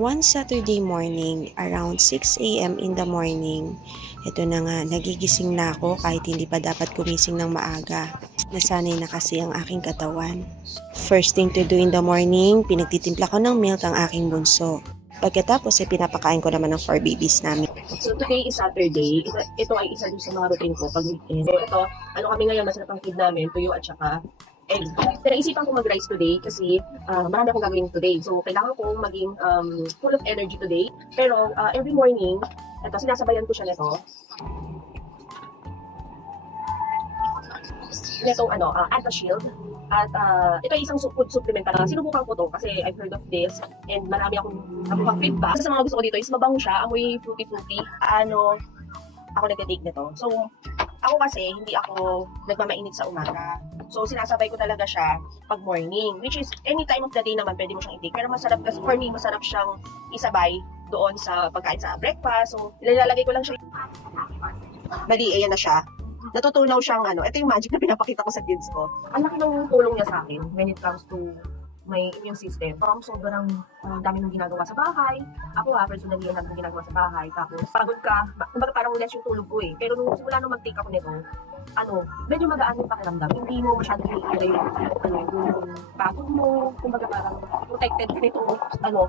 One Saturday morning, around 6 a.m. in the morning, ito na nga, nagigising na ako kahit hindi pa dapat gumising ng maaga. Nasanay na kasi ang aking katawan. First thing to do in the morning, pinagtitimpla ko ng milk ang aking bunso. Pagkatapos ay pinapakain ko naman ng 4 babies namin. So today is Saturday. Ito ay isa din sa mga routine ko pag weekend. So ito, kami ngayon, masarap ang feed namin, tuyo at saka egg. Pero naisipan ko mag-rice today kasi marami akong gagawin today. So kailangan kong maging full of energy today. Pero every morning, ito, sinasabayan ko siya nito. Itong Antashield. At ito ay isang food supplement. Sinubukan ko to kasi I've heard of this and marami akong feedback. Isa sa mga gusto ko dito is mabango siya, amoy fruity-fruity. Ako nag-take nito. So, ako kasi hindi ako nagmamainit sa umaga. So, sinasabay ko talaga siya pag morning. Which is, any time of the day naman pwede mo siyang i-take. Pero masarap kasi, for me, masarap siyang isabay doon sa pagkain sa breakfast. So, nilalagay ko lang siya. Bali, ayan na siya. Natutunaw siyang ito yung magic na pinapakita ko sa kids ko. Ang laki ng tulong niya sa akin when it comes to my immune system. Sobrang dami ng ginagawa sa bahay. Ako personally, ang dami ng ginagawa sa bahay. Tapos, pagod ka, kumbaga parang less yung tulog ko eh. Pero nung simula nung mag-take ako nito, medyo magaan yung pakiramdam. Hindi mo masyadong hihira yung pagod mo. Kumbaga parang protected ka nitong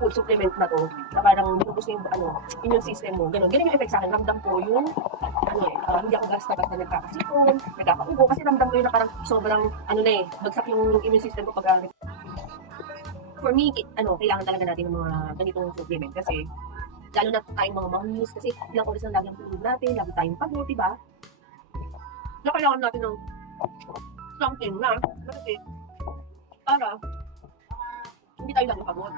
food supplement na to. Na parang nilubos na yung immune system mo. Ganun yung effect sa akin. Ramdam ko yung hindi ako basta-basta nagkakasipon, nagkakaubo. Kasi ramdam ko yun na parang sobrang bagsak yung immune system ko pag for me, kailangan talaga natin ng mga ganitong supplement kasi lalo na tayong mga mamis kasi ilang oras lang lagi ang tulog natin, lagi tayong pagod, diba? Na kailangan natin ng something na kasi para hindi tayo lang mapagod.